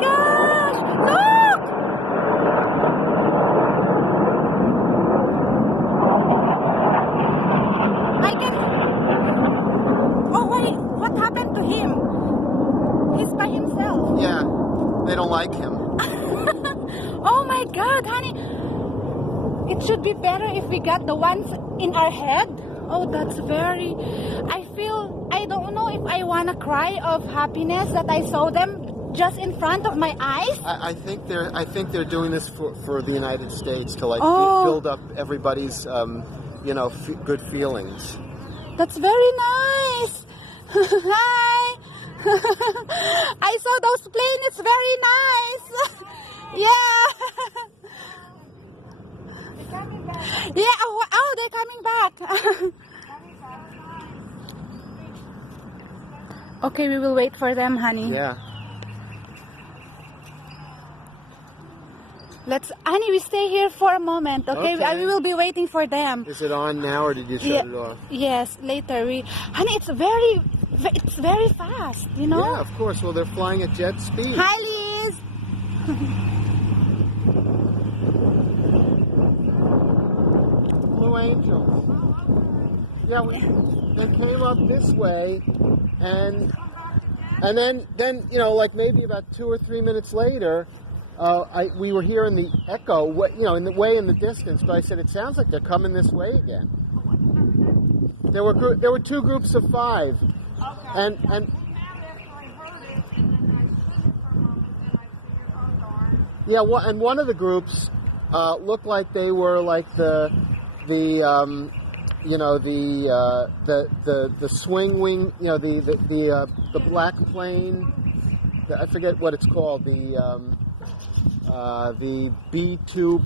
gosh! Look! I can... Oh wait, what happened to him? He's by himself. Yeah, they don't like him. Oh my God, honey. It should be better if we got the ones in our head. Oh, that's very... I don't know if I want to cry of happiness that I saw them just in front of my eyes. I think they're doing this for the United States to like Oh. build up everybody's good feelings. That's very nice. Hi. I saw those planes. It's very nice. Yeah. Yeah. Oh, they're coming back. Okay, we will wait for them, honey. Yeah. Honey, we stay here for a moment, okay? Okay. We will be waiting for them. Is it on now, or did you shut it off? Yes, later. Honey, it's very fast, you know? Yeah, of course. Well, they're flying at jet speed. Hi, Liz. Blue Angels. Yeah, they came up this way, and then like maybe about 2 or 3 minutes later, we were hearing the echo, in the distance. But I said, it sounds like they're coming this way again. There were 2 groups of 5, and yeah, and one of the groups looked like they were like the swing wing, the black plane. I forget what it's called. The B-2